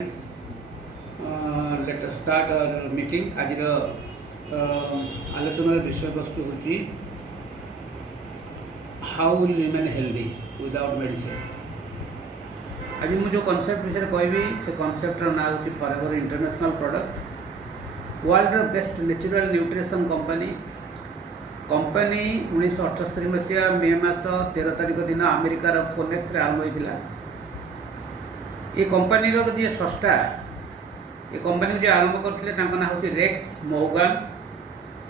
Let us start our meeting. आज आलोचनार विषय वस्तु होची how will remain healthy without medicine. आज मुझे जो कॉन्सेप्ट विषय कहबी से कॉन्सेप्ट ना होची forever international product world best natural nutrition company 1978 मसीहा मे मास 13 तारिख दिन अमेरिकार फोनेक्स रे आरंभ होइतिला। ये कंपनी रो जे सस्ता ये कंपनी जो आरंभ करथिले तांको ना होची रेक्स मौगान।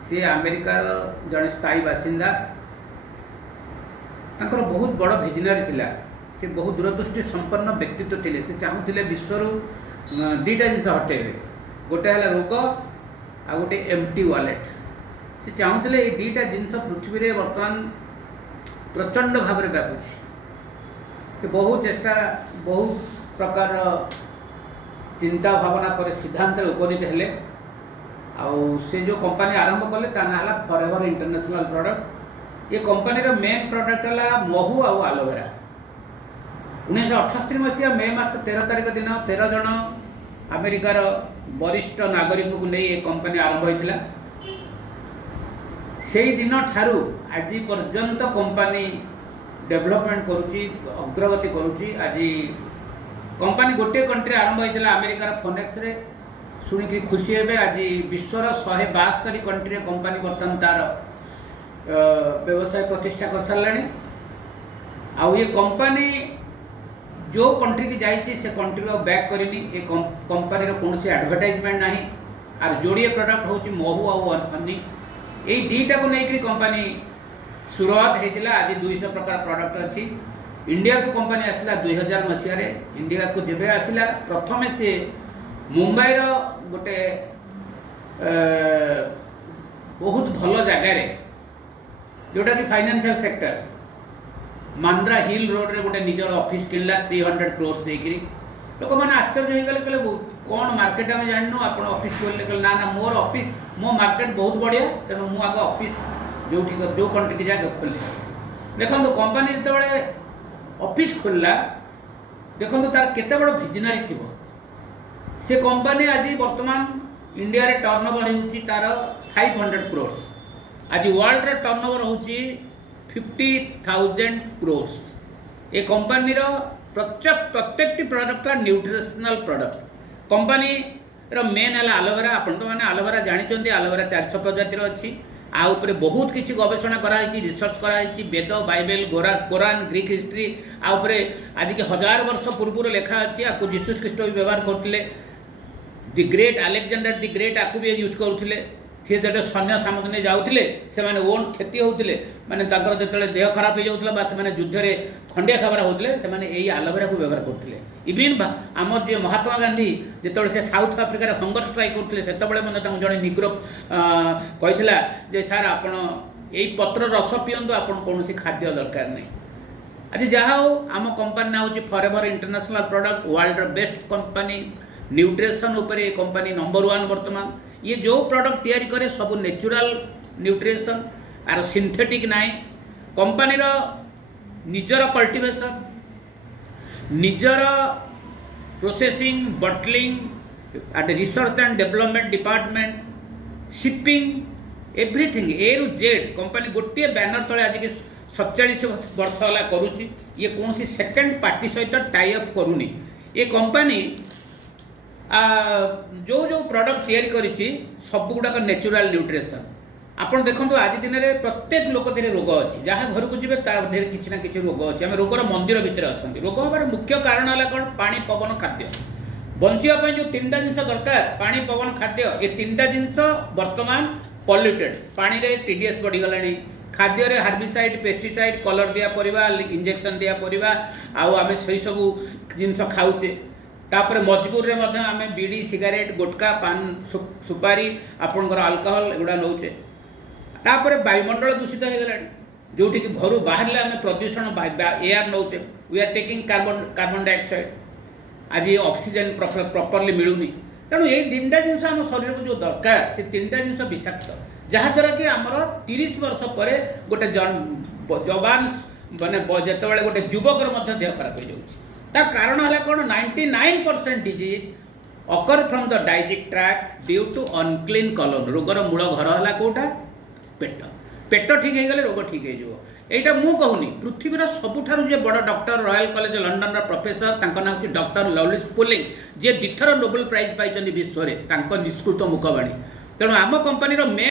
से अमेरिकार जड़े स्थायी बासिंदा। तांकर बहुत बड़ विजनरी थिला। से बहुत दूरदृष्टि संपन्न व्यक्तित्व थिले। से चाहूथिले विश्वर दुईटा जिनिस हटेबे, गोटे है रोग आ गोटे एम्प्टी वॉलेट। से चाहूथिले ये दुईटा जिनिस पृथ्वी रे वर्तमान प्रचंड भाव में व्यापुची। बहुत चेष्टा बहुत प्रकार चिंता भावना पर सिद्धांत उपनीत हेले। से जो कंपनी आरंभ कले ता ना फॉरएवर इंटरनेशनल प्रोडक्ट। ये कंपनी रो मेन प्रोडक्ट है महू आ आलोवेरा। 1978 मसीहा मे मास 13 तारिख दिन 13 जन अमेरिकार वरिष्ठ नागरिक को नहीं ये कंपनी आरंभ होइतिला। सेही दिन ठारू आज पर्यंत कंपनी डेवलपमेंट करुची, अग्रगति करुची। आज कंपनी गोटे कंट्री आरंभ होइतिला अमेरिकार फोनेक्स रे। शुणिक खुशी हे। आज विश्वर 172 कंट्री कंपनी बर्तमान तार व्यवसाय प्रतिष्ठा कर सारे। ये कंपनी जो कंट्री की जाइए से कंट्री बैक करनी। ये कंपनी कौन से एडवर्टाइजमेंट ना। आर जोड़े प्रोडक्ट हूँ महू आ हनी। यही दुईटा को लेकर कंपनी शुरुआत होता। आज 200 प्रकार प्रोडक्ट अच्छी। इंडिया को कंपनी आसला 2000 मसीह। इंडिया को जब आसला प्रथम से मुंबई रो गोटे बहुत भल जगार जोटा कि फाइनेंशियल सेक्टर मांद्रा हिल रोड रे गोटे निजर ऑफिस किनला 300 crores देकरी। लोक मैंने आश्चर्य हो गले कौन मार्केट आम जानू आप ऑफिस खोलने ना ना मोर ऑफिस मो मार्केट बहुत बढ़िया तेणु मु आगे ऑफिस जो कंट्री की जाए खोले। देखो कंपनी जो ऑफिस खोलला देखो तार केते बड़ विजनरी थी। से कंपनी आज वर्तमान इंडिया रे टर्नओवर होउची तार 500 crores। आज वर्ल्ड रे टर्नओवर होउची 50,000 crores। ये कंपनी रो प्रत्येक प्रोडक्ट न्यूट्रिशनल प्रोडक्ट। कंपनी रो मेन है आलोवेरा। आपण तो माने आलोवेरा जानिचंदी आलोवेरा 400 प्रजातिर अच्छी। आ उपरे बहुत किसी गवेषणा कराई, रिसर्च कराई। वेद बाइबल कोरान ग्रीक हिस्ट्री आ उपरे आज के 1000 वर्ष पूर्व लेखा अच्छी। आपको जीसस ख्रीष्ट भी व्यवहार करते। दि ग्रेट अलेक्जेंडर दि ग्रेट आपको भी यूज करुले। सी जो सैन्य सामग्री जाऊे से ओन क्षति होते माने जो देह खराब हो जाता से युद्ध में खंडिया खबर होते यही आलोवेरा को व्यवहार करते। इवन आम जो महात्मा गांधी जो से साउथ आफ्रिकार हंगर स्ट्राइक करते से जड़े निग्रो कही सार आपण यही पत्र रस पीयंतु आपन कौन खाद्य दरकार नहीं। आज जहाँ हो आम कंपनी ना हूँ Forever international product world best company nutrition उपरे कंपनी नंबर 1 वर्तमान। ये जो प्रोडक्ट तैयारी करे सब नेचुरल न्यूट्रिशन आर सिंथेटिक नाई। कंपनी रो निजर कल्टिवेशन निजर processing bottling and research and development department shipping everything A रु जेड कंपनी गोटे बैनर तले आज के 47 वर्ष है करुच्ची। ये कौन सी सेकेंड पार्टी सहित टाई अप करूनी। ये कंपनी जो जो प्रोडक्ट तैयारी करिछि सब गुड़ाक नेचुरल न्यूट्रिशन। आपन देखो आज दिन में प्रत्येक लोक देह रोग अच्छी। जहाँ घर को जी देह किसी ना कि रोग अच्छी। आम रोगर मंदिर भितर अच्छा। रोग हमारे मुख्य कारण है कौन पानी पवन खाद्य। बचापी जो 3टा जिनस दरकार पानी पवन खाद्य ये 3टा जिनस वर्तमान पॉल्यूटेड पानी रे टीडीएस बढ़ीगला। खाद्य रे हार्बिसाइड पेस्टिसाइड कलर दिया परिबा इंजेक्शन दिया परिबा आम से सब जिनस खाऊचे। तापर मजबूर रे मध्य आमे बीड़ी सिगारेट गुटखा पान सुपारी आपणकर अल्कोहल एगुड़ा नौचे। तापर वायुमंडल दूषित हो गला जोटी कि घर बाहर आम प्रदूषण एयर नौचे। We are taking carbon dioxide. आज ऑक्सीजन प्रॉपर्ली मिलूनी। तेणु ये 3टा जिनस आम शरीर को जो दरकार से 3टा जिनस विषाक्त जहाँद्वारा कि आमर 30 वर्ष पर गोटे जवान माने जो गोटे युवकर देह खराब हो जाए। तार कारण है कौन 99% disease occur from the digestive tract due to unclean colon. ରୋଗର ମୂଳ ଘର ହେଲା କେଉଁଟା? ପେଟ। ପେଟ ଠିକ୍ ହେଇଗଲେ ରୋଗ ଠିକ୍ ହେଇଯିବ। এইটা ମୁଁ କହୁନି, ପୃଥିବୀର ସବୁଠାରୁ ଯେ ବଡ଼ ଡକ୍ଟର ରୟାଲ କଲେଜ ଲଣ୍ଡନର ପ୍ରଫେସର, ତାଙ୍କ ନାଁ ହେଉଛି ଡକ୍ଟର ଲୌଲିସ୍ ପୁଲିଂ, ଯିଏ 2 ଥର ନୋବେଲ ପ୍ରାଇଜ୍ ପାଇଛନ୍ତି ବିଶ୍ୱରେ, ତାଙ୍କ ନିଷ୍କୃତ ମୁଖବାଣୀ। ତେଣୁ ଆମ କମ୍ପାନୀର